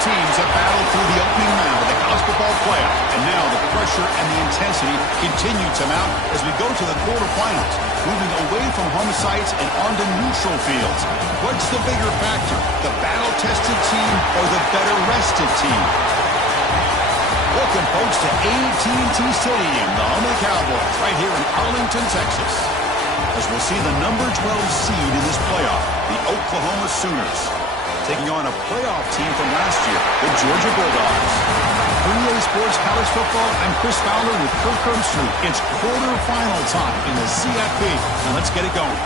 teams have battled through the opening round of the college football playoff, and now the pressure and the intensity continue to mount as we go to the quarterfinals, moving away from home sites and onto neutral fields. What's the bigger factor, the battle-tested team or the better-rested team? Welcome, folks, to AT&T Stadium, the home of the Cowboys, right here in Arlington, Texas, as we'll see the number 12 seed in this playoff, the Oklahoma Sooners, taking on a playoff team from last year, the Georgia Bulldogs. For EA Sports College Football, I'm Chris Fowler with Kirk Herbstreit. It's quarterfinal time in the CFP. Now let's get it going.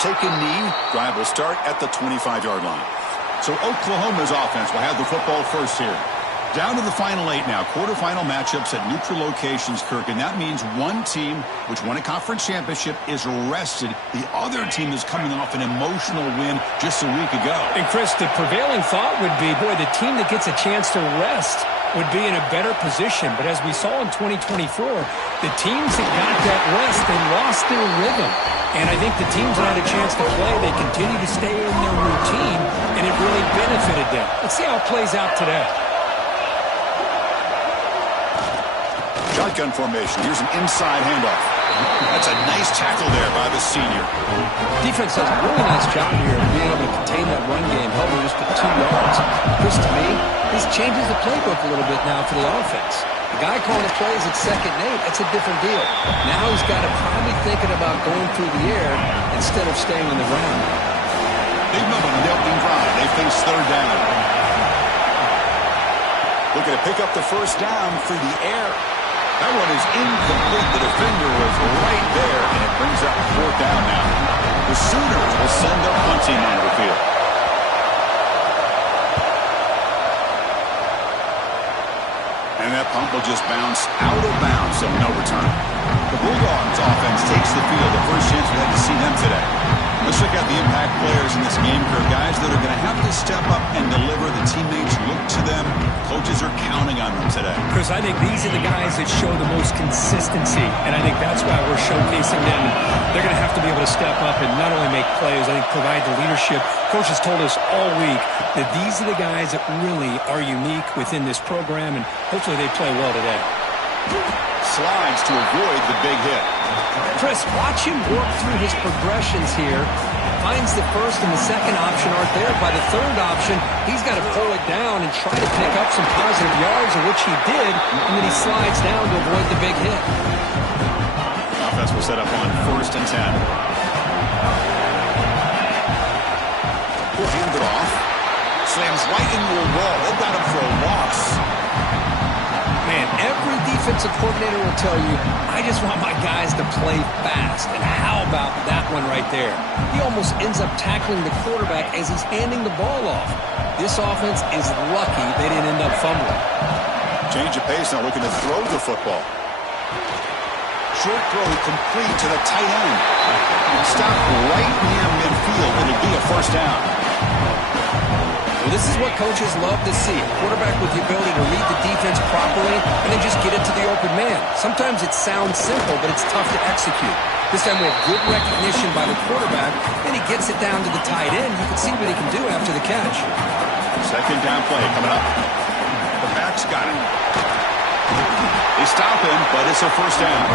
Take a knee. Drive will start at the 25-yard line. So Oklahoma's offense will have the football first here. Down to the final 8 now. Quarterfinal matchups at neutral locations, Kirk. And that means one team, which won a conference championship, is rested. The other team is coming off an emotional win just a week ago. And, Chris, the prevailing thought would be, boy, the team that gets a chance to rest would be in a better position. But as we saw in 2024, the teams that got that rest, they lost their rhythm. And I think the teams that had a chance to play, they continue to stay in their routine, and it really benefited them. Let's see how it plays out today. Shotgun formation. Here's an inside handoff. That's a nice tackle there by the senior. Defense does a really nice job here of being able to contain that run game, held just to 2 yards. Chris, to me, this changes the playbook a little bit now for the offense. The guy calling the plays at 2nd and 8, that's a different deal. Now he's got to probably thinking about going through the air instead of staying on the ground. Big moment on the opening drive. They face 3rd down. Looking to pick up the 1st down through the air. That one is incomplete. The defender was right there, and it brings up 4th down now. The Sooners will send their punt team onto the field. And that punt will just bounce out of bounds, so no return. The Bulldogs offense takes the field. The first chance we had to see them today. Let's check out the impact players in this game, Kirk. Guys that are going to have to step up and deliver. The teammates look to them. Coaches are counting on them today. Chris, I think these are the guys that show the most consistency, and I think that's why we're showcasing them. They're going to have to be able to step up and not only make plays, I think provide the leadership. Coaches told us all week that these are the guys that really are unique within this program, and hopefully they play well today. Slides to avoid the big hit. Chris, watch him work through his progressions here. Finds the 1st and the 2nd option aren't there. By the 3rd option, he's got to pull it down and try to pick up some positive yards, of which he did, and then he slides down to avoid the big hit. Offense will set up on 1st and 10. Will hand it off. Slams right into a wall. They've got him for a loss. Man, every defensive coordinator will tell you, I just want my guys to play fast. And how about that one right there? He almost ends up tackling the quarterback as he's handing the ball off. This offense is lucky they didn't end up fumbling. Change of pace now, looking to throw the football. Short throw complete to the tight end. Stop right near midfield, and it'll be a 1st down. Well, this is what coaches love to see. A quarterback with the ability to read the defense properly and then just get it to the open man. Sometimes it sounds simple, but it's tough to execute. This time we have good recognition by the quarterback, and he gets it down to the tight end. You can see what he can do after the catch. 2nd down play coming up. The back's got him. They stop him, but it's a 1st down.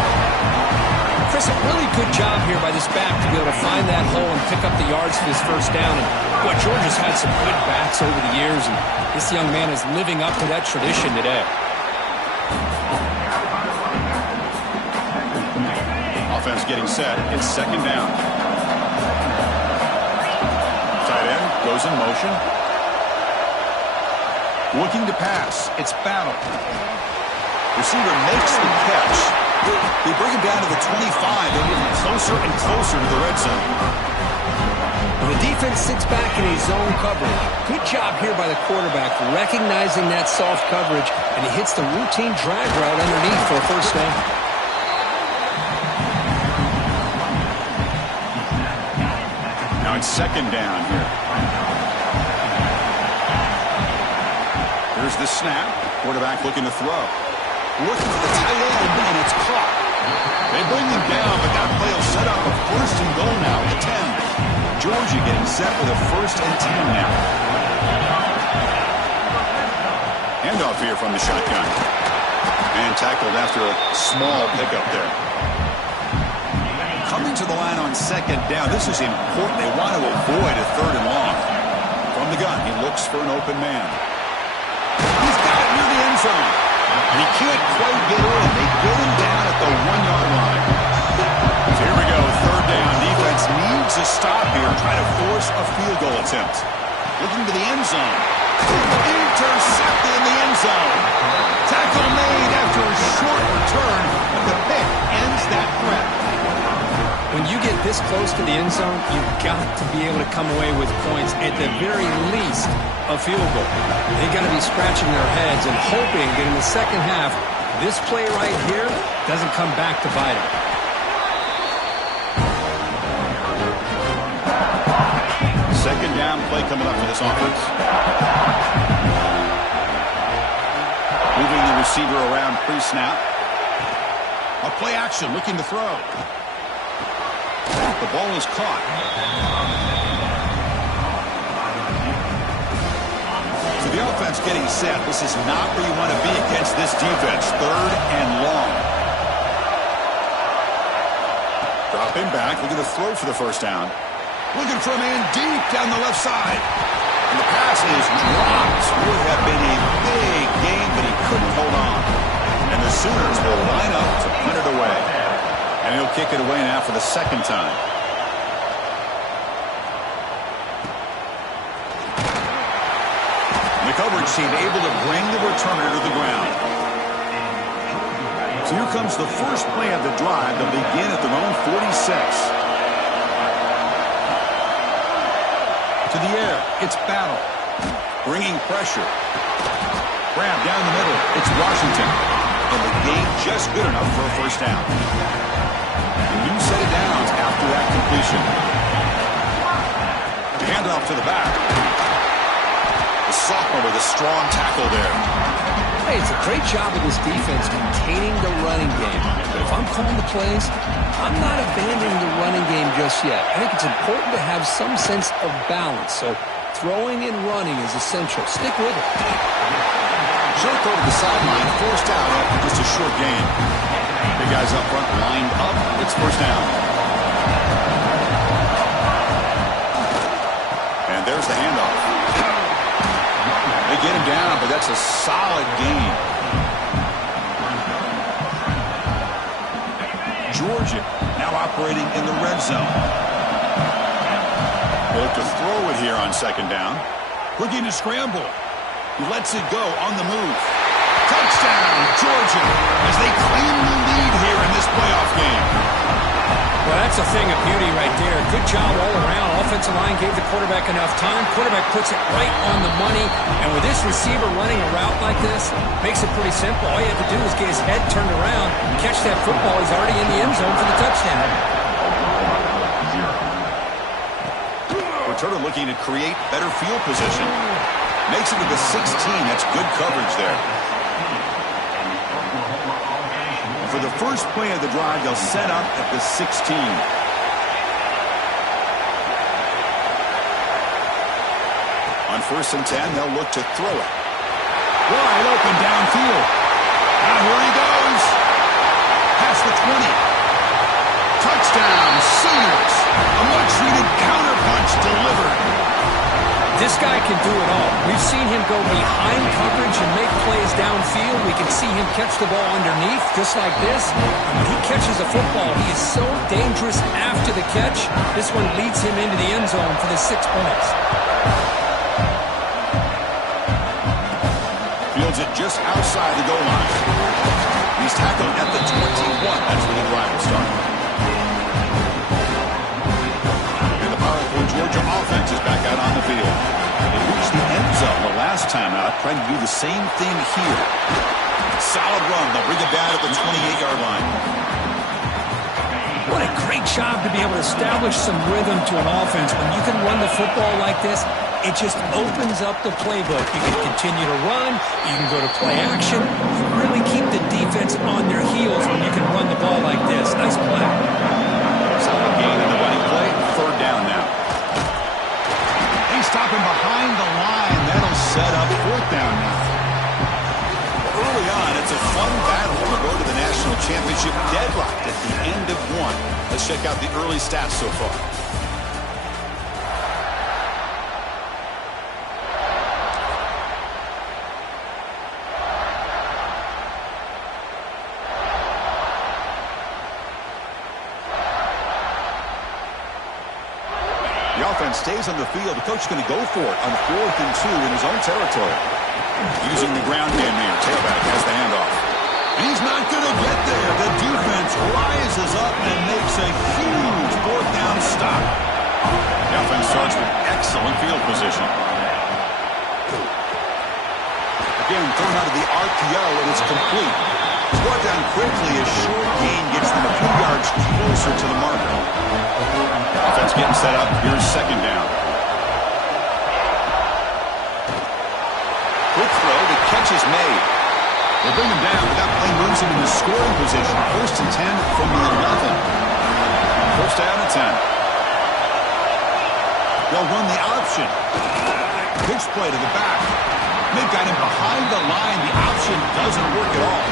Chris, a really good job here by this back to be able to find that hole and pick up the yards for his 1st down. And boy, Georgia's had some good backs over the years, and this young man is living up to that tradition today. offense getting set. It's second down. Tight end goes in motion. Looking to pass. It's Battle. Receiver makes the catch. They bring him down to the 25. They're moving closer and closer to the red zone. The defense sits back in a zone coverage. Good job here by the quarterback recognizing that soft coverage, and he hits the routine drag route underneath for a first down. Now it's second down here. Here's the snap. Quarterback looking to throw. Looking for the tight end, and it's caught. They bring him down, but that play will set up a first and goal now at 10. Georgia getting set with a first and 10 now. Handoff here from the shotgun. And tackled after a small pickup there. Coming to the line on second down. This is important. They want to avoid a third and long. From the gun, he looks for an open man. He's got it near the end zone. And he can't quite get in. They get him down at the 1-yard line. So here we go, third down. Defense needs a stop here. Try to force a field goal attempt. Looking to the end zone. Intercepted in the end zone. Tackle made after a short return, but the pick ends that threat. When you get this close to the end zone, you've got to be able to come away with points, at the very least, a field goal. They've got to be scratching their heads and hoping that in the second half, this play right here doesn't come back to bite them. Second down play coming up for this offense. Moving the receiver around pre-snap. A play action, looking to throw. The ball is caught. So the offense getting set. This is not where you want to be against this defense. Third and long. Dropping back, looking to throw for the first down. Looking for a man deep down the left side. And the pass is dropped. Would have been a big game, but he couldn't hold on. And the Sooners will line up to punt it away. And he'll kick it away now for the second time. The coverage team able to bring the returner to the ground. So here comes the first play of the drive. They'll begin at their own 46. To the air, it's Battle. Bringing pressure. Grab down the middle, it's Washington. And the game just good enough for a first down. A new set of downs after that completion. Handoff to the back. The sophomore with a strong tackle there. Hey, it's a great job of this defense containing the running game. But if I'm calling the plays, I'm not abandoning the running game just yet. I think it's important to have some sense of balance. So throwing and running is essential. Stick with it. Short throw to the sideline, forced out after just a short gain. Big guys up front lined up. It's first down. And there's the handoff. They get him down, but that's a solid gain. Georgia now operating in the red zone. They look to throw it here on second down. Looking to scramble. He lets it go on the move. Touchdown, Georgia, as they claim the lead here in this playoff game. Well, that's a thing of beauty right there. Good job all around. Offensive line gave the quarterback enough time. Quarterback puts it right on the money. And with this receiver running a route like this, makes it pretty simple. All you have to do is get his head turned around, catch that football. He's already in the end zone for the touchdown. Returner looking to create better field position. Makes it to the 16. That's good coverage there. And for the first play of the drive, they'll set up at the 16. On first and 10, they'll look to throw it. Wide open downfield. Now here he goes. Past the 20. Touchdown, Sooners. A much-needed counterpunch delivered. This guy can do it all. We've seen him go behind coverage and make plays downfield. We can see him catch the ball underneath, just like this. When he catches a football, he is so dangerous after the catch. This one leads him into the end zone for the 6 points. Fields it just outside the goal line. He's tackled at the 21. That's where the drive will start. And the powerful Georgia offense is back out on the field. They reached the end zone the last time out, trying to do the same thing here. Solid run. They'll bring it down at the 28-yard line. What a great job to be able to establish some rhythm to an offense. When you can run the football like this, it just opens up the playbook. You can continue to run. You can go to play action. You really keep the defense on their heels when you can run the ball like this. Nice play. Solid gain in the running play. Third down now. He's stopping behind the line. That'll set up fourth down now. Early on, it's a fun battle on the road to the national championship, deadlocked at the end of one. Let's check out the early stats so far. The offense stays on the field. The coach is going to go for it on 4th and 2 in his own territory. Using the ground game here. Tailback has the handoff. He's not going to get there. The defense rises up and makes a huge fourth down stop. The offense starts with excellent field position. Again, thrown out of the RPO, and it's complete. It's brought down quickly as short gain gets them a few yards closer to the marker. Offense getting set up. Here's second down. Quick throw. The catch is made. They bring him down, but that play moves him into scoring position. 1st and 10 from the 11. First down and 10. They'll run the option. Pitch play to the back. They've got him behind the line. The option doesn't work at all.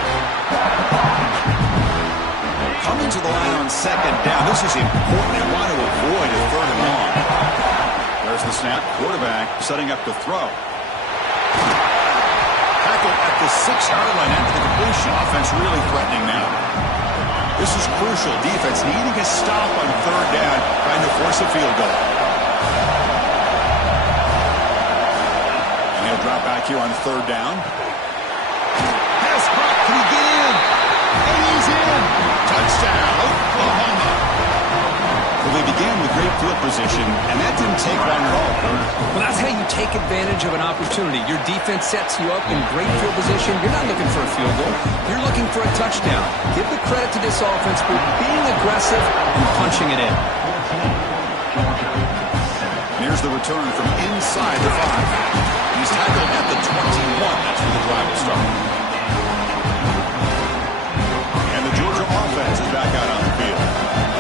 Coming to the line on second down. This is important. They want to avoid a third and long. There's the snap. Quarterback setting up to throw. Tackled at the 6-yard line after the completion. Offense really threatening now. This is crucial. Defense needing a stop on third down, trying to force a field goal. And he'll drop back here on third down. Pass caught. Can he get in? And he's in. Touchdown, Oklahoma. Well, they began with great field position, and that didn't take long at all. Well, that's how you take advantage of an opportunity. Your defense sets you up in great field position. You're not looking for a field goal. You're looking for a touchdown. Give the credit to this offense for being aggressive and punching it in. Here's the return from inside the 5. He's tackled at the 21. That's where the drive will start. And the Georgia offense is back out on the field.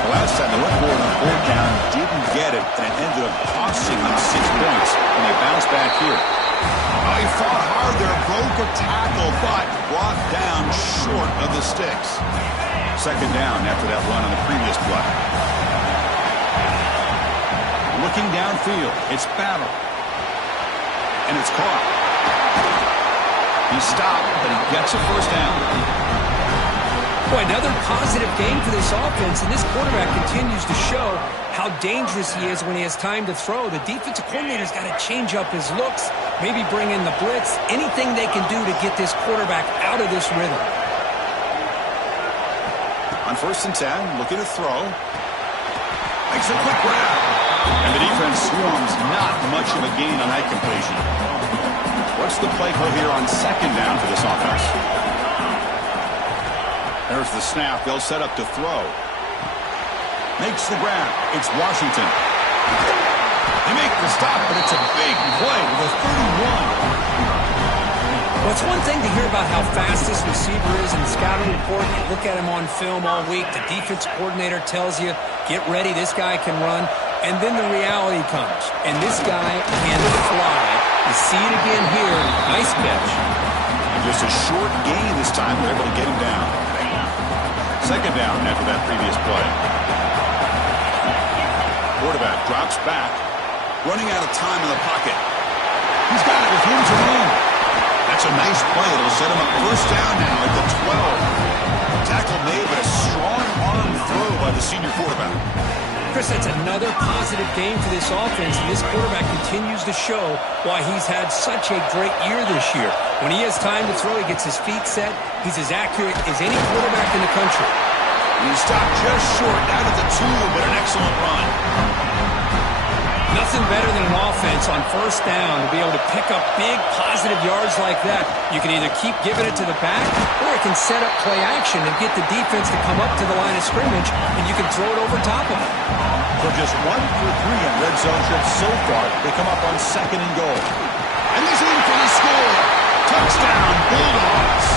The last time they went forward on fourth down, didn't get it, and it ended up costing them 6 points, and they bounced back here. Oh, he fought hard there, broke a tackle, but brought down short of the sticks. Second down after that run on the previous play. Looking downfield, it's Battle. And it's caught. He stopped, but he gets a first down. Boy, another positive game for this offense, and this quarterback continues to show how dangerous he is when he has time to throw. The defensive coordinator's got to change up his looks, maybe bring in the blitz, anything they can do to get this quarterback out of this rhythm. On 1st and 10, looking to throw. Makes a quick grab. And the defense swarms, not much of a gain on that completion. What's the play call here on second down for this offense? There's the snap. They'll set up to throw. Makes the grab. It's Washington. They make the stop, but it's a big play with a 31. Well, it's one thing to hear about how fast this receiver is in the scouting report. You look at him on film all week. The defense coordinator tells you, get ready, this guy can run. And then the reality comes. And this guy can fly. You see it again here. Nice catch. And just a short gain this time. They're able to get him down. Second down after that previous play. Quarterback drops back. Running out of time in the pocket. He's got it with room to run. That's a nice play. It'll set him up first down now at the 12. Tackle made, but a strong arm throw by the senior quarterback. Chris, that's another positive game for this offense, and this quarterback continues to show why he's had such a great year this year. When he has time to throw, he gets his feet set. He's as accurate as any quarterback in the country. He stopped just short out of the 2, but an excellent run. Nothing better than an offense on first down to be able to pick up big positive yards like that. You can either keep giving it to the back, or it can set up play action and get the defense to come up to the line of scrimmage, and you can throw it over top of it. So just 1 for 3 in red zone trips so far. They come up on 2nd and goal. And he's in for the score. Touchdown, Bulldogs.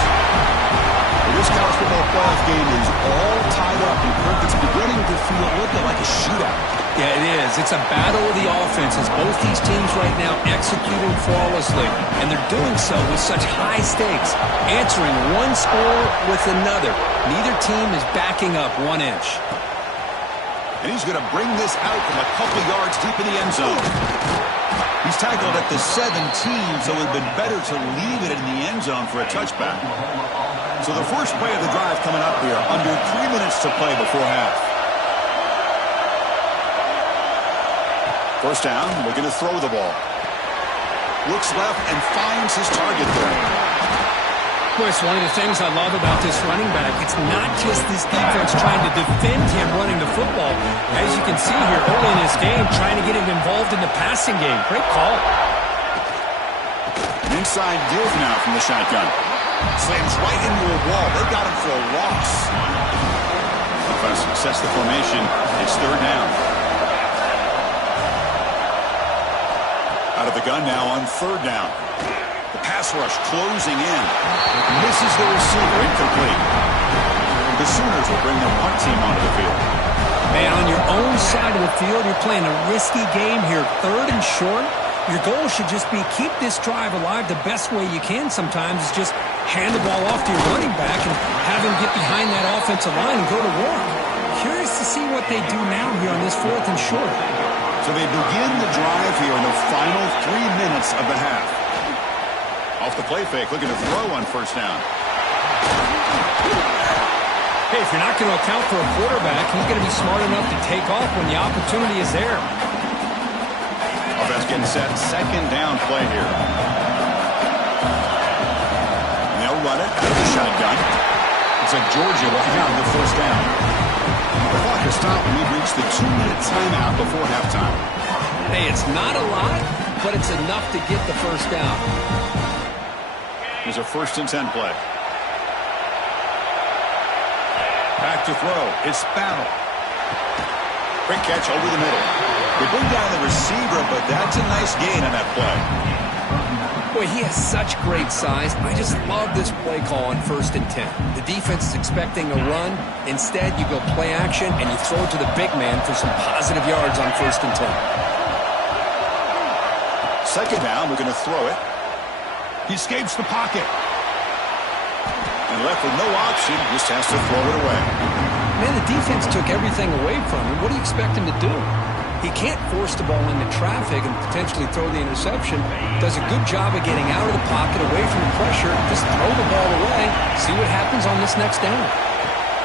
This college football playoff game is all tied up. It's beginning to feel like a shootout. Yeah, it is. It's a battle of the offenses. Both these teams right now executing flawlessly, and they're doing so with such high stakes, answering one score with another. Neither team is backing up 1 inch. And he's going to bring this out from a couple yards deep in the end zone. He's tackled at the 17, so it would have been better to leave it in the end zone for a touchback. So the first play of the drive coming up here, under 3 minutes to play before half. First down, looking to throw the ball. Looks left and finds his target there. Of course, one of the things I love about this running back, it's not just this defense trying to defend him running the football. As you can see here early in this game, trying to get him involved in the passing game. Great call. An inside give now from the shotgun. Slams right into a wall. They got him for a loss. Trying to success the formation. It's 3rd down. Out of the gun now on 3rd down. The pass rush closing in. Misses the receiver, incomplete. The Sooners will bring their punt team onto the field. Man, on your own side of the field, you're playing a risky game here. 3rd and short. Your goal should just be keep this drive alive the best way you can sometimes is just hand the ball off to your running back and have him get behind that offensive line and go to work. Curious to see what they do now here on this 4th and short. So they begin the drive here in the final 3 minutes of the half. Off the play fake, looking to throw on first down. Hey, if you're not going to account for a quarterback, he's going to be smart enough to take off when the opportunity is there. Offense getting set, 2nd down play here. And they'll run it out of the shotgun. It's like Georgia will have the first down. The clock has stopped and we've reached the 2-minute timeout before halftime. Hey, it's not a lot, but it's enough to get the first down. Here's a 1st and 10 play. Back to throw. It's Battle. Quick catch over the middle. They bring down the receiver, but that's a nice gain on that play. Boy, he has such great size. I just love this play call on 1st and 10. The defense is expecting a run. Instead, you go play action, and you throw it to the big man for some positive yards on 1st and 10. 2nd down, we're going to throw it. He escapes the pocket. And left with no option, just has to throw it away. Man, the defense took everything away from him. What do you expect him to do? He can't force the ball into traffic and potentially throw the interception. Does a good job of getting out of the pocket, away from the pressure. Just throw the ball away. See what happens on this next down.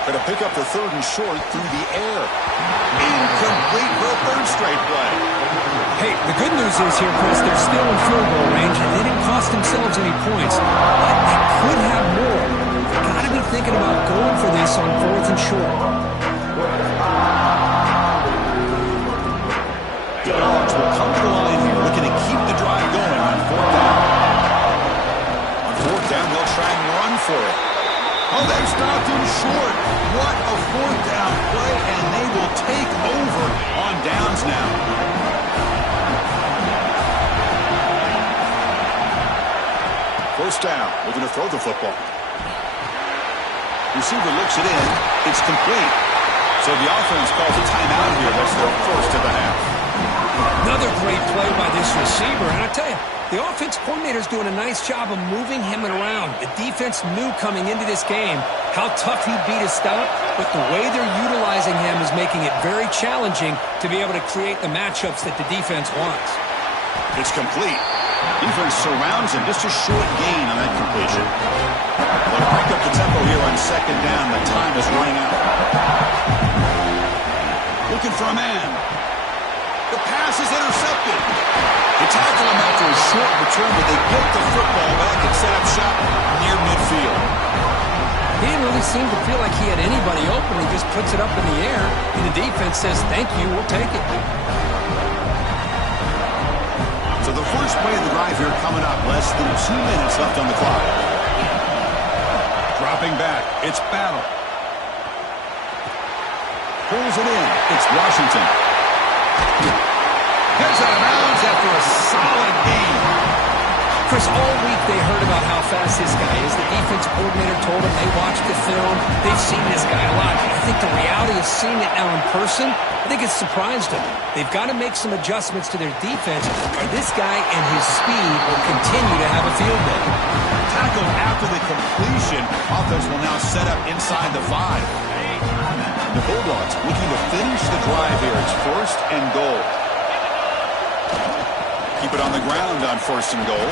Going to pick up the 3rd and short through the air. Incomplete for a 3rd straight play. Hey, the good news is here, Chris, they're still in field goal range, and they didn't cost themselves any points. But they could have more. They've got to be thinking about going for this on 4th and short. The Dogs will come to the line here, looking to keep the drive going on 4th down. On 4th down, they'll try and run for it. Oh, they've stopped him short. What a 4th down play, and they will take over on downs now. First down, looking to throw the football. Receiver looks it in. It's complete. So the offense calls a timeout here. That's their 1st of the half. Another great play by this receiver. And I tell you, the offense coordinator's doing a nice job of moving him around. The defense knew coming into this game how tough he'd be to stop, but the way they're utilizing him is making it very challenging to be able to create the matchups that the defense wants. It's complete. Defense surrounds him. Just a short gain on that completion. They'll break up the tempo here on second down. The time is running out. Looking for a man. The pass is intercepted. They tackle him after a short return, but they get the football back and set up shop near midfield. He didn't really seem to feel like he had anybody open. He just puts it up in the air, and the defense says, thank you, we'll take it. So the first play of the drive here coming up. Less than 2 minutes left on the clock. Dropping back. It's Battle. Pulls it in. It's Washington. Heads out of bounds after a solid gain. Chris, all week they heard about how fast this guy is. The defense coordinator told them they watched the film. They've seen this guy a lot. I think the reality of seeing it now in person, I think it's surprised them. They've got to make some adjustments to their defense, or this guy and his speed will continue to have a field day. Tackled after the completion. Offense will now set up inside the 5. The Bulldogs looking to finish the drive here. It's first and goal. Keep it on the ground on first and goal.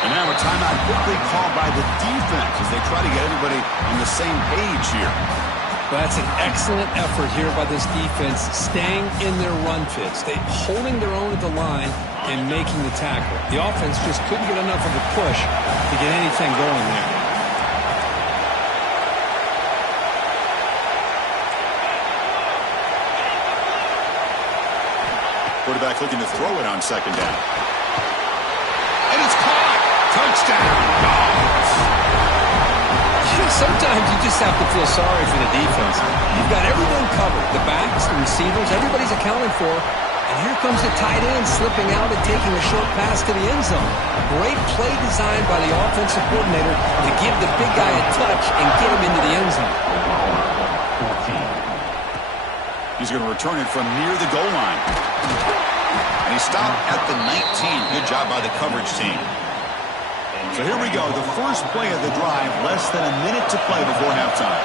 And now a timeout quickly called by the defense as they try to get everybody on the same page here. Well, that's an excellent effort here by this defense, staying in their run fits. They holding their own at the line and making the tackle. The offense just couldn't get enough of a push to get anything going there. Quarterback looking to throw it on second down. And it's caught! Touchdown! Dogs! Sometimes you just have to feel sorry for the defense. You've got everyone covered. The backs, the receivers, everybody's accounted for. And here comes the tight end slipping out and taking a short pass to the end zone. Great play design by the offensive coordinator to give the big guy a touch and get him into the end zone. He's going to return it from near the goal line. And he stopped at the 19. Good job by the coverage team. So here we go. The first play of the drive. Less than a minute to play before halftime.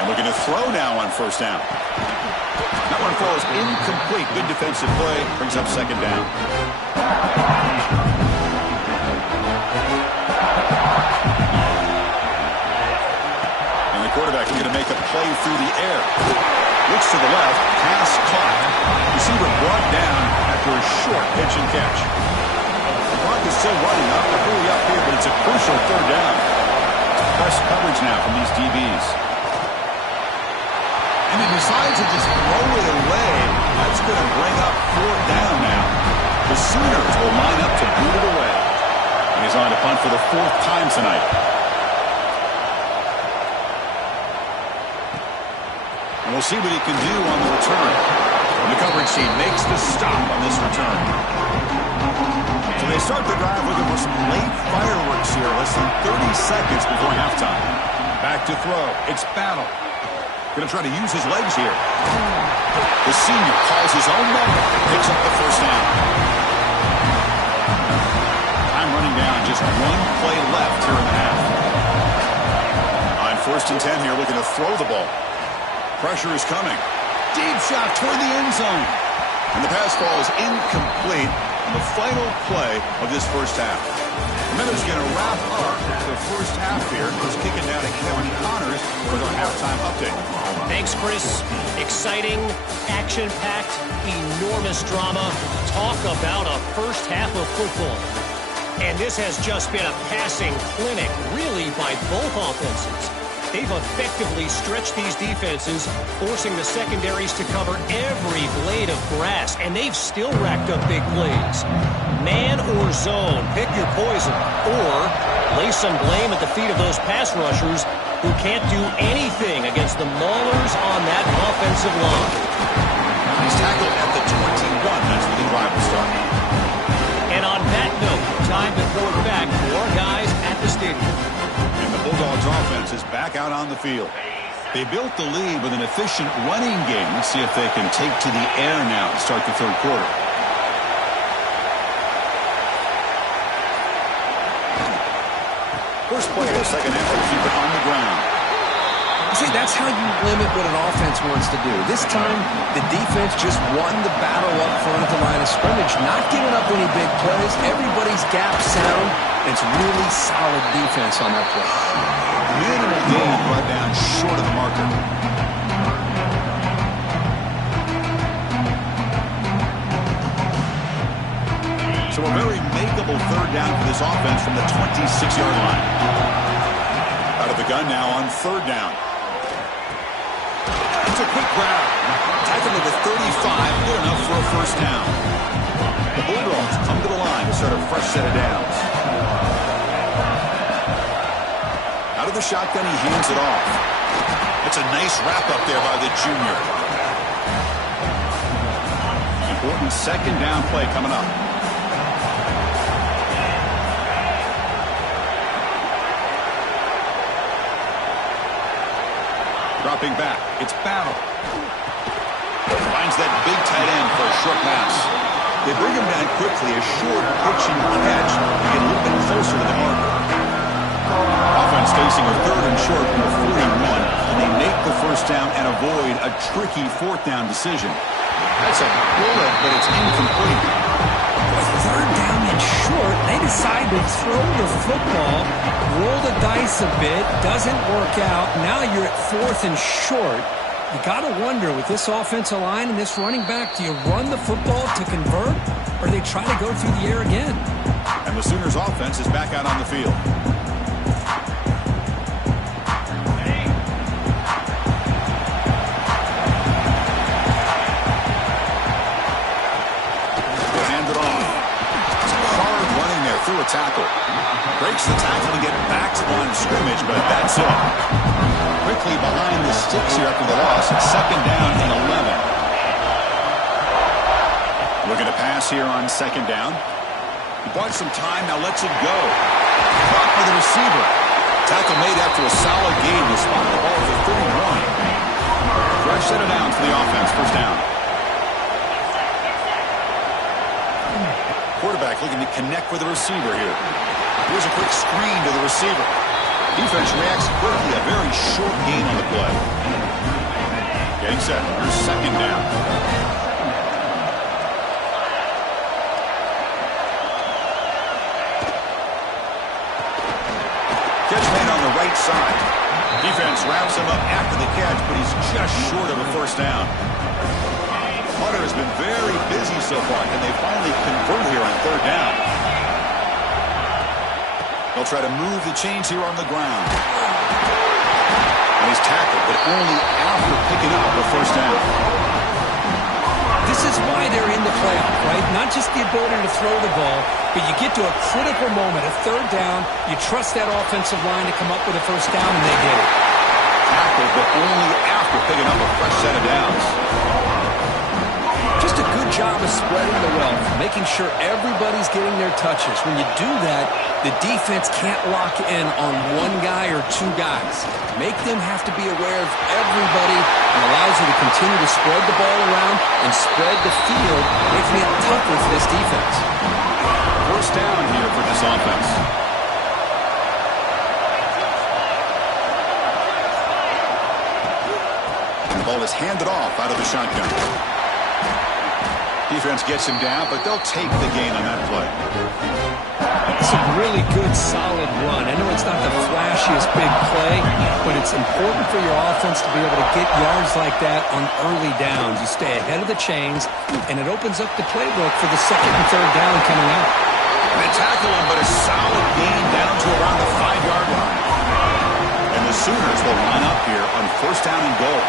And looking to throw now on first down. That one falls incomplete. Good defensive play. Brings up second down. Quarterback is going to make a play through the air. Looks to the left. Pass caught. Receiver brought down after a short pitch and catch. The clock is still running up. They're really up here, but it's a crucial third down. Press coverage now from these DBs. And he decides to just throw it away. That's going to bring up fourth down now. The Sooners will line up to boot it away. And he's on to punt for the 4th time tonight. We'll see what he can do on the return. And the coverage team makes the stop on this return. So they start the drive looking for some late fireworks here. Less than 30 seconds before halftime. Back to throw. It's Battle. Going to try to use his legs here. The senior calls his own number. Picks up the first down. Time running down. Just one play left here in the half. On first and 10 here, looking to throw the ball. Pressure is coming. Deep shot toward the end zone. And the pass falls incomplete on the final play of this first half. And then it's going to wrap up the first half here. It's kicking down to Kevin Connors with our halftime update. Thanks, Chris. Exciting, action-packed, enormous drama. Talk about a first half of football. And this has just been a passing clinic, really, by both offenses. They've effectively stretched these defenses, forcing the secondaries to cover every blade of grass, and they've still racked up big plays. Man or zone, pick your poison, or lay some blame at the feet of those pass rushers who can't do anything against the maulers on that offensive line. He's tackled at the 21. That's where the drive will start. And on that note, time to throw it back to our guys at the stadium. And the Bulldogs offense is back out on the field. They built the lead with an efficient running game. Let's see if they can take to the air now to start the third quarter. First play of the second half will keep it on the ground. See, that's how you limit what an offense wants to do. This time, the defense just won the battle up front at the line of scrimmage, not giving up any big plays. Everybody's gap sound. It's really solid defense on that play. Minimal gain right down short of the marker. So a very makeable third down for this offense from the 26-yard line. Out of the gun now on third down. It's a quick grab. Tackle to the 35, good enough for a first down. The Bulldogs come to the line to start a fresh set of downs. Out of the shotgun, he hands it off. It's a nice wrap up there by the junior. Important second down play coming up. Dropping back, it's Battle. Finds that big tight end for a short pass. They bring him down quickly, a short pitching catch to get a little bit closer to the marker. Offense facing a third and short from the 41, and they make the first down and avoid a tricky fourth down decision. That's a bullet, but it's incomplete. Third down and short, they decide to throw the football, roll the dice a bit, doesn't work out. Now you're at fourth and short. You got to wonder, with this offensive line and this running back, do you run the football to convert, or do they try to go through the air again? And the Sooners offense is back out on the field. Through a tackle. Breaks the tackle to get back to the line of scrimmage, but that's it. Quickly behind the sticks here after the loss. Second down and 11. Looking to pass here on second down. He bought some time, now lets it go. Caught by the receiver. Tackle made after a solid gain. He spotted the ball at the 31. Fresh set of downs for the offense. First down. Quarterback looking to connect with the receiver here. Here's a quick screen to the receiver. Defense reacts quickly. A very short gain on the play. Getting set. Here's second down. Catch made on the right side. Defense wraps him up after the catch, but he's just short of a first down. Hunter has been very busy so far. Can they finally convert here on third down? They'll try to move the chains here on the ground. And he's tackled, but only after picking up the first down. This is why they're in the playoff, right? Not just the ability to throw the ball, but you get to a critical moment, a third down, you trust that offensive line to come up with a first down, and they get it. Tackled, but only after picking up a fresh set of downs. Just a good job of spreading the wealth, making sure everybody's getting their touches. When you do that, the defense can't lock in on one guy or two guys. Make them have to be aware of everybody and allows you to continue to spread the ball around and spread the field, making it tougher for this defense. First down here for this offense. And the ball is handed off out of the shotgun. Defense gets him down, but they'll take the gain on that play. It's a really good, solid run. I know it's not the flashiest big play, but it's important for your offense to be able to get yards like that on early downs. You stay ahead of the chains, and it opens up the playbook for the second and third down coming out. They tackle him, but a solid gain down to around the 5-yard line. And the Sooners will line up here on first down and goal.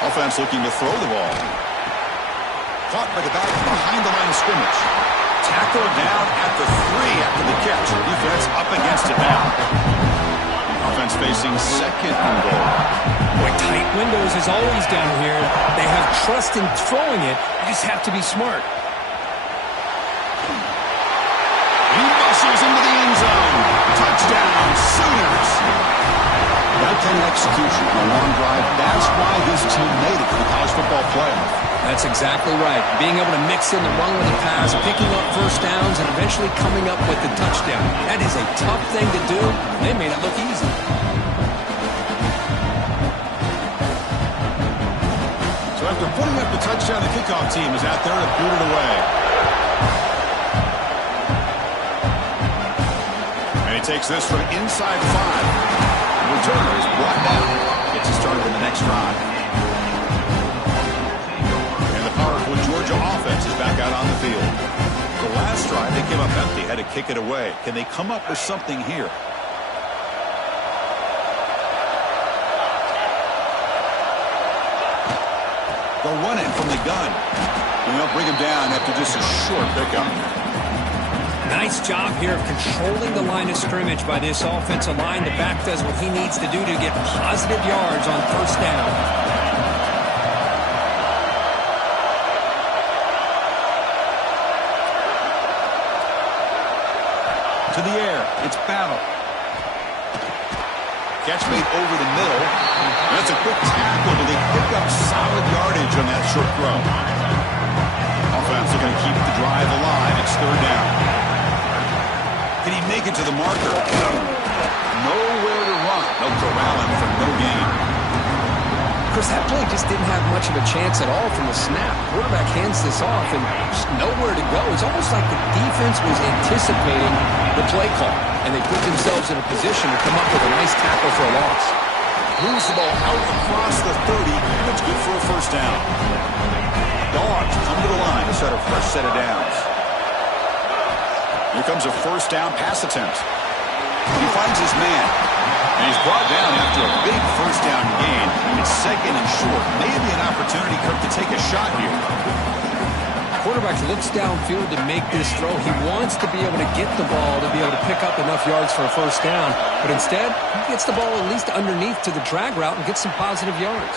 Offense looking to throw the ball. Caught by the back behind the line of scrimmage. Tackled down at the 3 after the catch. Defense up against it now. Offense facing second and goal. Boy, tight windows as always down here. They have trust in throwing it. They just have to be smart. He muscles into the end zone. Touchdown, Sooners. That kind of execution on a long drive, that's why this team made it to the college football playoff. That's exactly right. Being able to mix in the run with the pass, picking up first downs, and eventually coming up with the touchdown. That is a tough thing to do. They made it look easy. So after putting up the touchdown, the kickoff team is out there to boot it away. And he takes this from inside 5. The returner is brought down. Gets it started in the next drive. And the powerful Georgia offense is back out on the field. The last drive, they came up empty, had to kick it away. Can they come up with something here? They'll run it from the gun. And they'll bring him down after just a short pickup. Nice job here of controlling the line of scrimmage by this offensive line. The back does what he needs to do to get positive yards on first down. To the air. It's Battle. Catch made over the middle. That's a quick tackle, but they pick up solid yardage on that short throw. Offense are going to keep the drive alive. It's third down. Can he make it to the marker? Nowhere to run. They'll corral him for no gain. Chris, that play just didn't have much of a chance at all from the snap. Quarterback hands this off and just nowhere to go. It's almost like the defense was anticipating the play call, and they put themselves in a position to come up with a nice tackle for a loss. Moves the ball out across the 30. That's good for a first down. Dogs come to the line to set a fresh set of downs. Here comes a first down pass attempt. He finds his man. And he's brought down after a big first down gain. It's second and short. Maybe an opportunity, Kirk, to take a shot here. Quarterback looks downfield to make this throw. He wants to be able to get the ball to be able to pick up enough yards for a first down. But instead, he gets the ball at least underneath to the drag route and gets some positive yards.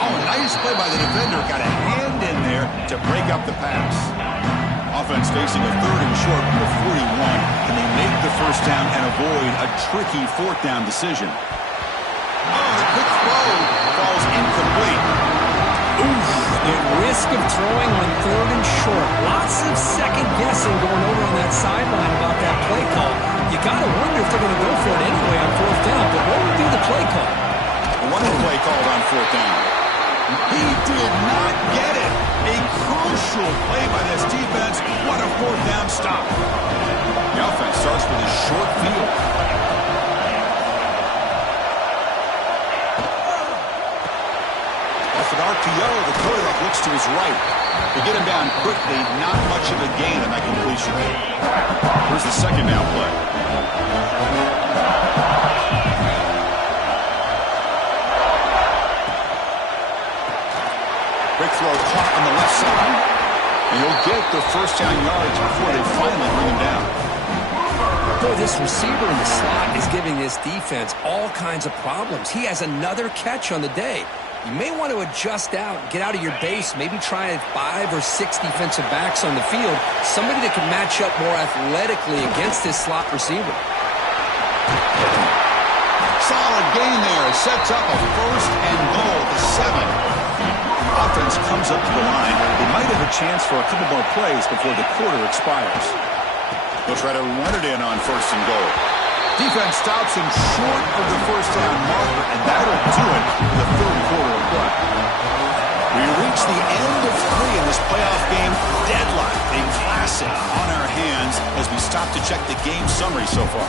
Oh, nice play by the defender. Got a hand in there to break up the pass. Offense facing a third and short from the 41. Can they make the first down and avoid a tricky fourth down decision? Oh, the quick throw falls incomplete. Oof, the risk of throwing on third and short. Lots of second guessing going over on that sideline about that play call. You got to wonder if they're going to go for it anyway on fourth down. But what would be the play call? One play called on fourth down. He did not get it. A crucial play by this defense. What a fourth down stop. The offense starts with a short field. Off an RPO, the quarterback looks to his right. They get him down quickly. Not much of a gain on that completion. Here's the second down play. Quick throw caught on the left side. And he'll get the first down yards before they finally bring him down. Boy, this receiver in the slot is giving this defense all kinds of problems. He has another catch on the day. You may want to adjust out, get out of your base, maybe try 5 or 6 defensive backs on the field, somebody that can match up more athletically against this slot receiver. Solid gain there. Sets up a first and goal to 7. Offense comes up to the line. They might have a chance for a couple more plays before the quarter expires. They'll try to run it in on first and goal. Defense stops him short of the first down marker, and that'll do it for the third quarter of play. We reach the end of 3 in this playoff game. Deadlock, a classic on our hands as we stop to check the game summary so far.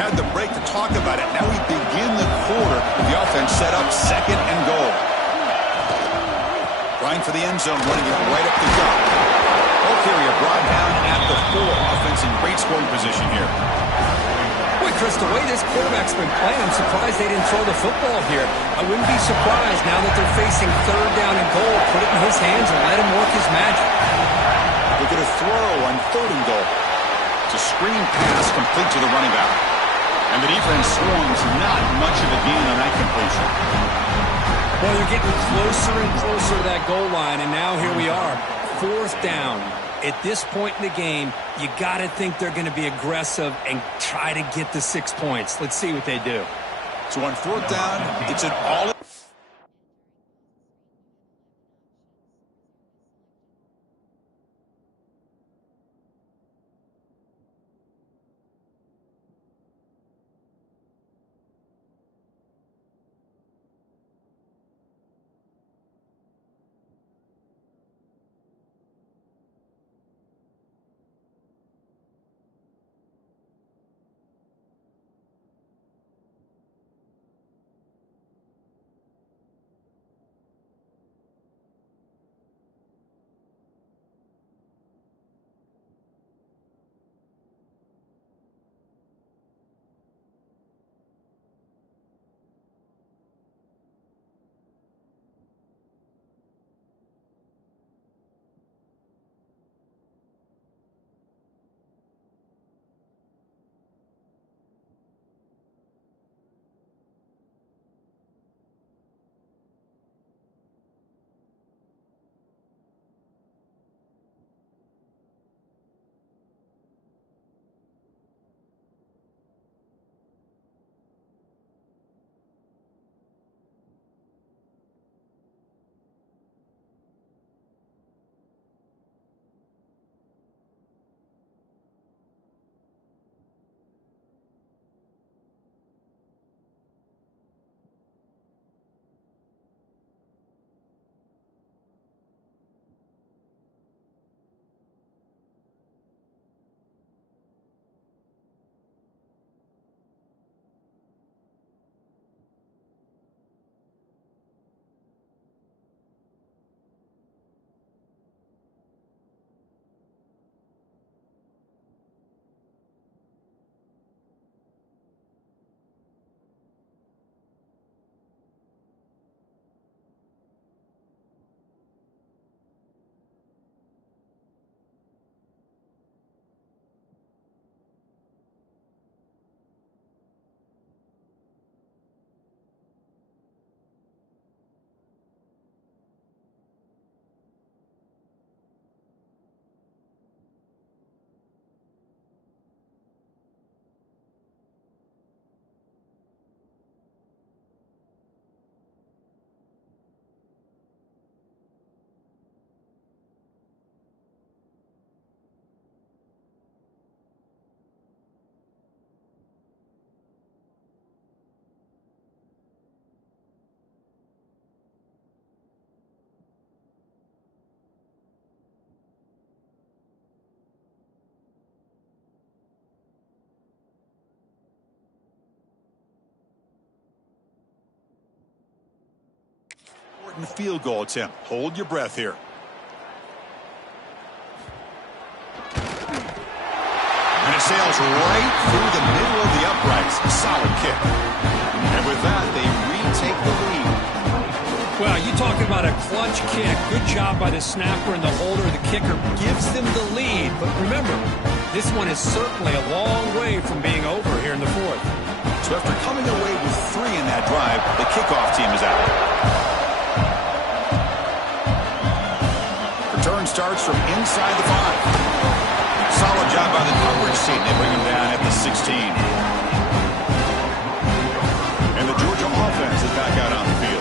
Had the break to talk about it. Now we begin the quarter with the offense set up second and goal. Trying for the end zone, running it right up the gut. Ball carrier brought down at the 4. Offense in great scoring position here. Boy, Chris, the way this quarterback's been playing, I'm surprised they didn't throw the football here. I wouldn't be surprised now that they're facing third down and goal. Put it in his hands and let him work his magic. Look at a throw on third and goal. It's a screen pass complete to the running back. And the defense swarms, not much of a gain on that completion. Well, they're getting closer and closer to that goal line, and now here we are, fourth down. At this point in the game, you got to think they're going to be aggressive and try to get the 6 points. Let's see what they do. So on fourth down, it's an all. Field goal attempt. Hold your breath here. And it sails right through the middle of the uprights. Solid kick. And with that, they retake the lead. Well, you talking about a clutch kick. Good job by the snapper and the holder. The kicker gives them the lead. But remember, this one is certainly a long way from being over here in the fourth. So after coming away with 3 in that drive, the kickoff team is out. Return starts from inside the 5. Solid job by the coverage team. They bring him down at the 16. And the Georgia offense is back out on the field.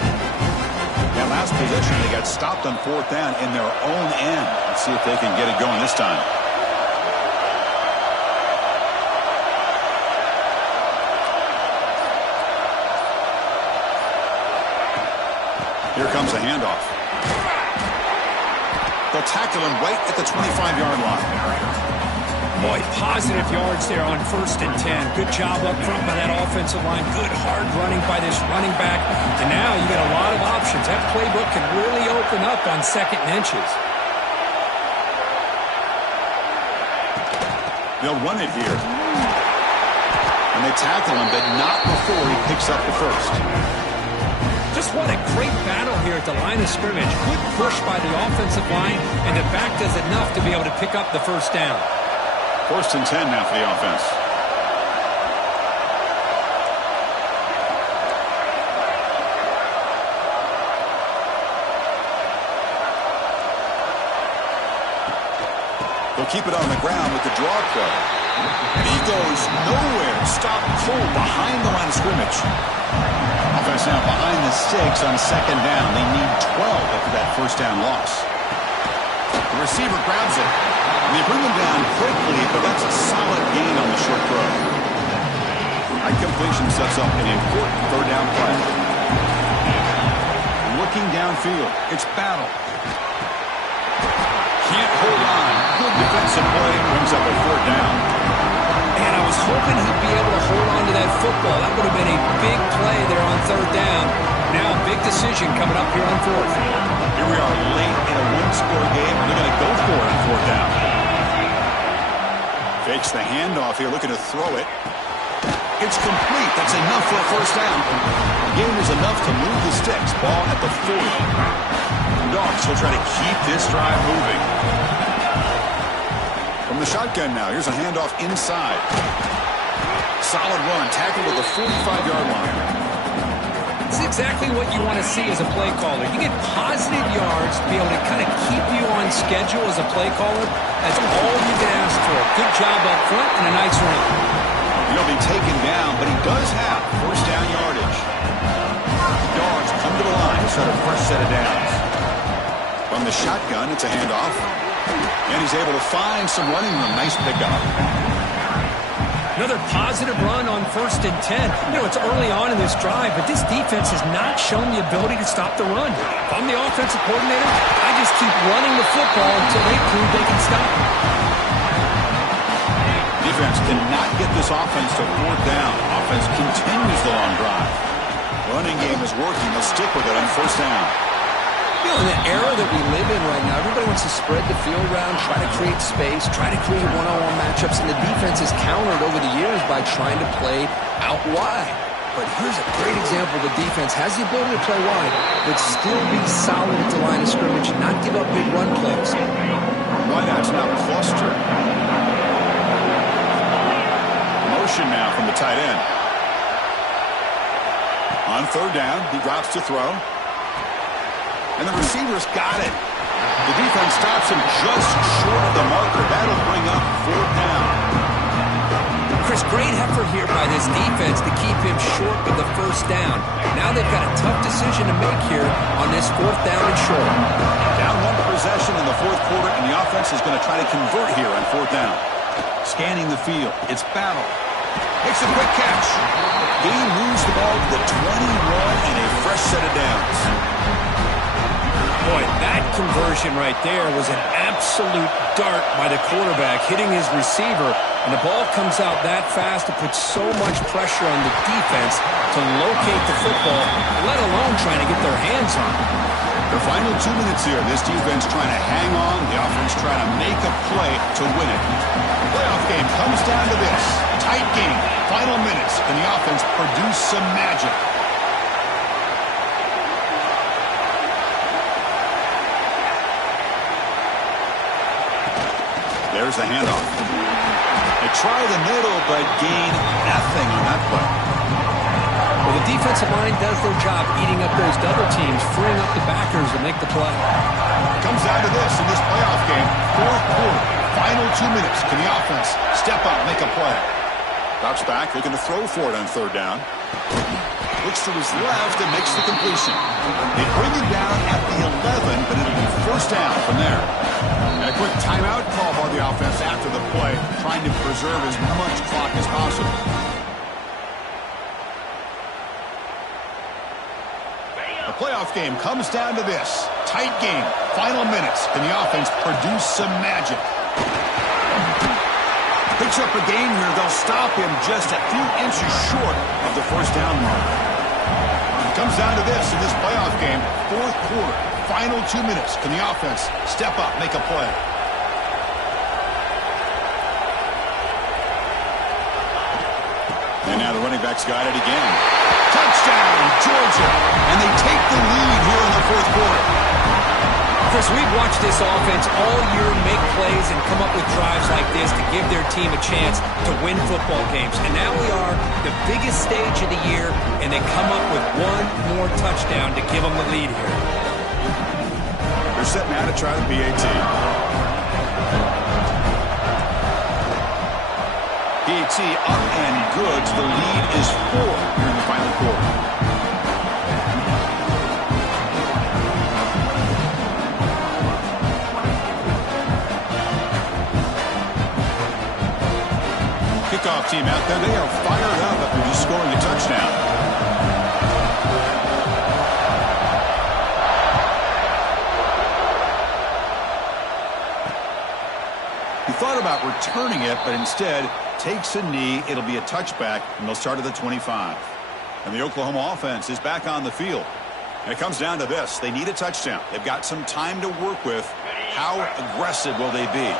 That last possession, they got stopped on fourth down in their own end. Let's see if they can get it going this time. Here comes the handoff. They'll tackle him right at the 25-yard line. Boy, positive yards there on 1st and 10. Good job up front by that offensive line. Good hard running by this running back. And now you got a lot of options. That playbook can really open up on 2nd and inches. They'll run it here. And they tackle him, but not before he picks up the first. Just what a great battle here at the line of scrimmage. Good push by the offensive line, and the back does enough to be able to pick up the first down. 1st and 10 now for the offense. He'll keep it on the ground with the draw play. And he goes nowhere. Stop cold behind the line of scrimmage. Offense now behind the 6 on second down. They need 12 after that first down loss. The receiver grabs it. And they bring him down quickly, but that's a solid gain on the short throw. That completion sets up an important third down play. Looking downfield. It's Battle. Can't hold on. Good defensive play. Brings up a fourth down. And I was hoping he'd be able to hold on to that football. That would have been a big play there on third down. Now a big decision coming up here on fourth. Here we are late in a one-score game. They're going to go for it on fourth down. Fakes the handoff here, looking to throw it. It's complete. That's enough for a first down. The game was enough to move the sticks. Ball at the 40. Dogs will try to keep this drive moving. From the shotgun now, here's a handoff inside. Solid run, tackled at the 45-yard line. This is exactly what you want to see as a play caller. You get positive yards to be able to kind of keep you on schedule as a play caller. That's all you can ask for. Good job up front and a nice run. He'll be taken down, but he does have first down yardage. Dogs come to the line to start a fresh set of downs. From the shotgun, it's a handoff. And he's able to find some running room. Nice pickup. Another positive run on 1st and 10. You know, it's early on in this drive, but this defense has not shown the ability to stop the run. If I'm the offensive coordinator, I just keep running the football until they prove they can stop it. Defense cannot get this offense to fourth down. Offense continues the long drive. Running game is working. They'll stick with it on first down. You know, in the era that we live in right now, everybody wants to spread the field around, try to create space, try to create one-on-one matchups, and the defense is countered over the years by trying to play out wide. But here's a great example. The defense has the ability to play wide, but still be solid at the line of scrimmage, not give up big run plays. Wideouts now clustered. Motion now from the tight end. On third down, he drops to throw. And the receiver's got it. The defense stops him just short of the marker. That'll bring up fourth down. Chris, great effort here by this defense to keep him short of the first down. Now they've got a tough decision to make here on this fourth down and short. Down one possession in the fourth quarter, and the offense is going to try to convert here on fourth down. Scanning the field. It's Battle. Makes a quick catch. Gain moves the ball to the 21 and a fresh set of downs. Boy, that conversion right there was an absolute dart by the quarterback, hitting his receiver, and the ball comes out that fast to put so much pressure on the defense to locate the football, let alone trying to get their hands on it. The final 2 minutes here, this defense trying to hang on, the offense trying to make a play to win it. The playoff game comes down to this. Tight game, final minutes, and the offense produce some magic. There's the handoff. They try the middle, but gain nothing on that play. Well, the defensive line does their job eating up those double teams, freeing up the backers to make the play. It comes down to this in this playoff game. Fourth quarter, final 2 minutes. Can the offense step up, make a play? Drops back, looking to throw for it on third down. Looks to his left and makes the completion. They bring him down at the 11, but it'll be first down from there. And a quick timeout call by the offense after the play, trying to preserve as much clock as possible. The playoff game comes down to this. Tight game, final minutes. Can the offense produce some magic? Picks up a gain here. They'll stop him just a few inches short of the first down mark. It comes down to this in this playoff game. Fourth quarter, final 2 minutes. Can the offense step up, make a play? And now the running back's got it again. Touchdown, Georgia. And they take the lead here in the fourth quarter. Chris, we've watched this offense all year make plays and come up with drives like this to give their team a chance to win football games. And now we are the biggest stage of the year, and they come up with one more touchdown to give them the lead here. They're set now to try the PAT. PAT up and good. The lead is 4 here in the final quarter. Kickoff team out there. They are fired up after just scoring a touchdown. He thought about returning it, but instead takes a knee. It'll be a touchback, and they'll start at the 25. And the Oklahoma offense is back on the field. And it comes down to this. They need a touchdown. They've got some time to work with. How aggressive will they be?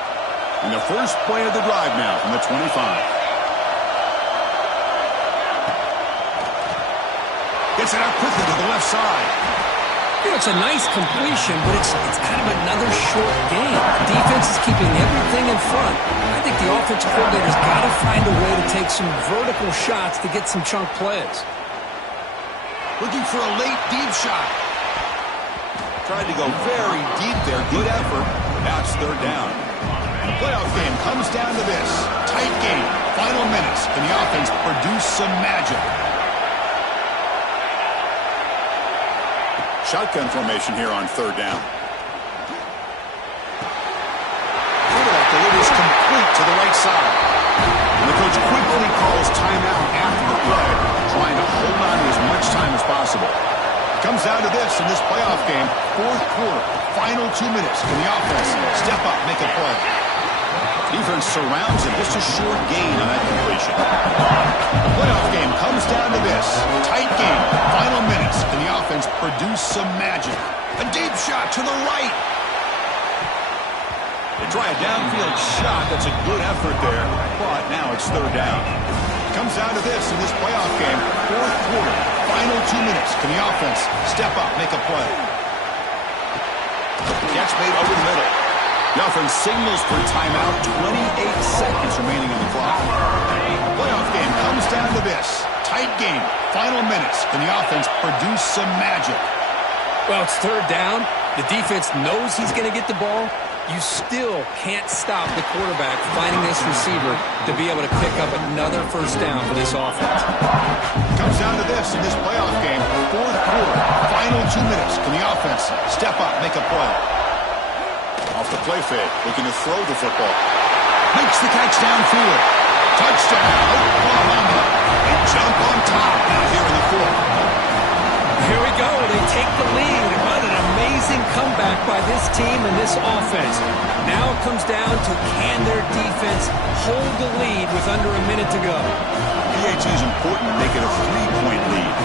And the first play of the drive now from the 25. Gets it out quickly to the left side. You know, it's a nice completion, but it's kind of another short game. The defense is keeping everything in front. I think the offensive coordinator's got to find a way to take some vertical shots to get some chunk plays. Looking for a late deep shot. Tried to go very deep there. Good effort. Now it's third down. The playoff game comes down to this. Tight game. Final minutes. Can the offense produce some magic? Shotgun formation here on third down. Quarterback delivers complete to the right side. And the coach quickly calls timeout after the play, trying to hold on to as much time as possible. It comes down to this in this playoff game, fourth quarter, final 2 minutes. Can the offense step up, make a play? Defense surrounds him, just a short gain on that completion. The playoff game comes down to this. Tight game, final minutes. Can the offense produce some magic? A deep shot to the right. They try a downfield shot. That's a good effort there, but now it's third down. It comes down to this in this playoff game, fourth quarter, final 2 minutes. Can the offense step up, make a play? Catch made over the middle. The offense signals for timeout, 28 seconds remaining in the clock. The playoff game comes down to this. Tight game, final minutes. Can the offense produce some magic? Well, it's third down. The defense knows he's going to get the ball. You still can't stop the quarterback finding this receiver to be able to pick up another first down for this offense. Comes down to this in this playoff game, fourth quarter, final 2 minutes. Can the offense step up, make a play? Off the play fake, looking to throw the football. Makes the catch downfield. Touchdown, Oklahoma. They jump on top now here in the fourth. Here we go. They take the lead. What an amazing comeback by this team and this offense. Now it comes down to can their defense hold the lead with under a minute to go. PAT is important to make it a 3-point lead.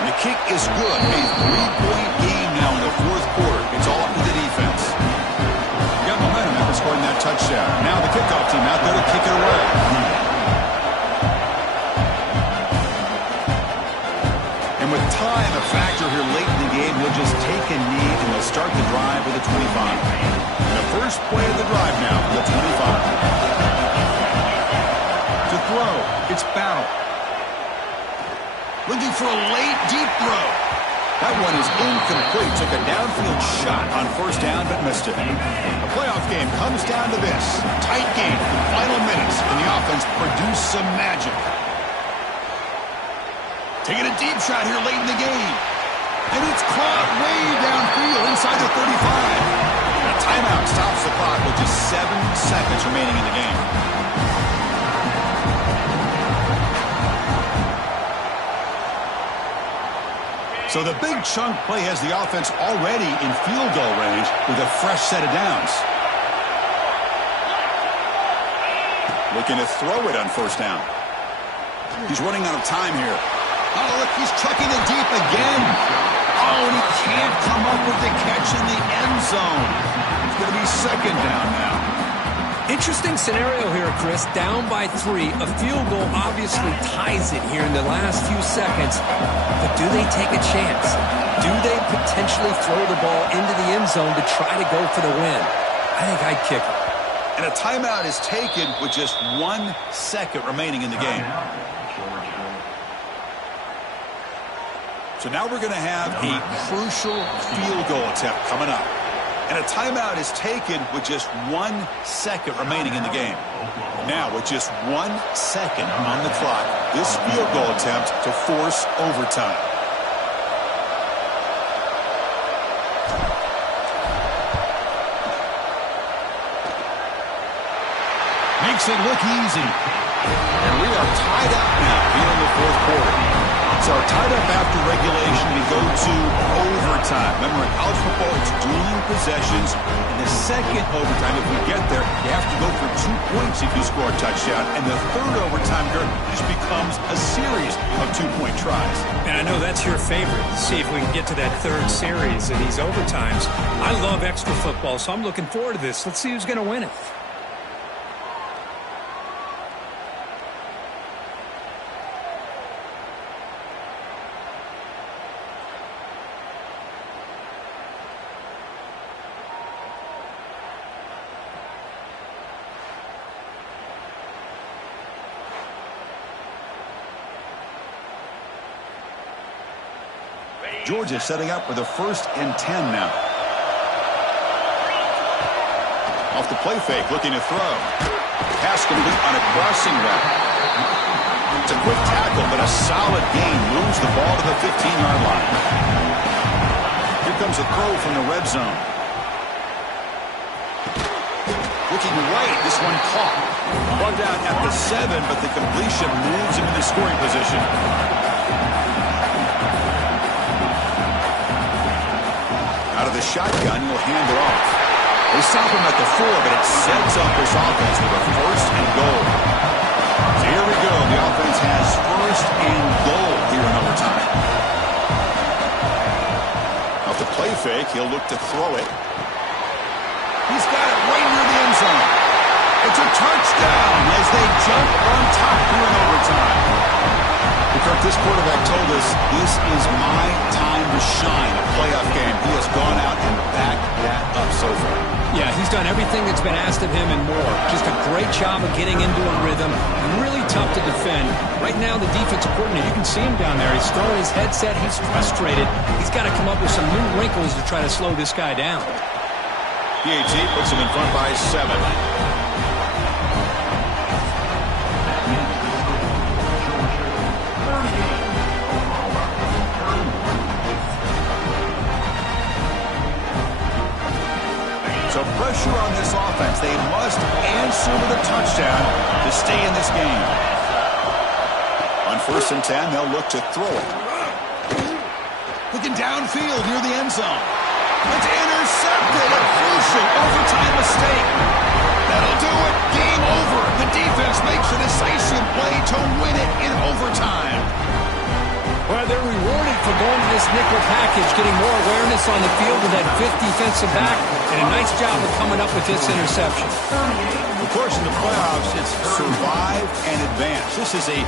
And the kick is good. A 3-point game now in the fourth quarter. It's all up to the defense. Got momentum after scoring that touchdown. Now the kickoff team out there to kick it away. And with time a factor here late in the game, he'll just take a knee and they'll start the drive with a 25. And the first play of the drive now, the 25. To throw, it's Battle. Looking for a late deep throw. That one is incomplete. Took a downfield shot on first down, but missed it. The playoff game comes down to this. Tight game, final minutes, and the offense produce some magic. Taking a deep shot here late in the game. And it's caught way downfield inside the 35. And a timeout stops the clock with just 7 seconds remaining in the game. So the big chunk play has the offense already in field goal range with a fresh set of downs. Looking to throw it on first down. He's running out of time here. Oh, look, he's chucking it deep again. Oh, and he can't come up with the catch in the end zone. It's going to be second down now. Interesting scenario here, Chris. Down by 3. A field goal obviously ties it here in the last few seconds. But do they take a chance? Do they potentially throw the ball into the end zone to try to go for the win? I think I'd kick it. And a timeout is taken with just 1 second remaining in the game. So now we're going to have a crucial field goal attempt coming up. And a timeout is taken with just 1 second remaining in the game. Now, with just 1 second on the clock, this field goal attempt to force overtime. Makes it look easy. And we are tied up now here in the fourth quarter. So tied up after regulation, we go to overtime. Remember, in college football, it's dueling possessions. In the second overtime, if we get there, you have to go for 2 points if you score a touchdown. And the third overtime, just becomes a series of 2-point tries. And I know that's your favorite, to see if we can get to that third series in these overtimes. I love extra football, so I'm looking forward to this. Let's see who's going to win it. Georgia setting up with a 1st and 10 now. Off the play fake, looking to throw. Pass complete on a crossing route. It's a quick tackle, but a solid gain. Moves the ball to the 15-yard line. Here comes a throw from the red zone. Looking right, this one caught. Plugged out at the 7, but the completion moves him into scoring position. Out of the shotgun, he'll hand it off. They stop him at the 4, but it sets up this offense with a 1st and goal. So here we go. The offense has 1st and goal here in overtime. Off the play fake, he'll look to throw it. He's got it right near the end zone. It's a touchdown as they jump on top here in overtime. Kirk, this quarterback told us this is my time to shine, a playoff game. He has gone out and backed that up so far. Yeah, he's done everything that's been asked of him and more. Just a great job of getting into a rhythm. Really tough to defend. Right now, the defensive coordinator, you can see him down there. He's throwing his headset. He's frustrated. He's got to come up with some new wrinkles to try to slow this guy down. PAT puts him in front by 7. So pressure on this offense. They must answer with a touchdown to stay in this game. On 1st and 10, they'll look to throw it. Looking downfield near the end zone. It's intercepted. A crucial overtime mistake. That'll do it. Game over. The defense makes a decisive play to win it in overtime. Well, they're rewarded for going to this nickel package, getting more awareness on the field with that 5th defensive back, and a nice job of coming up with this interception. Of course, in the playoffs, it's survive and advance. This is a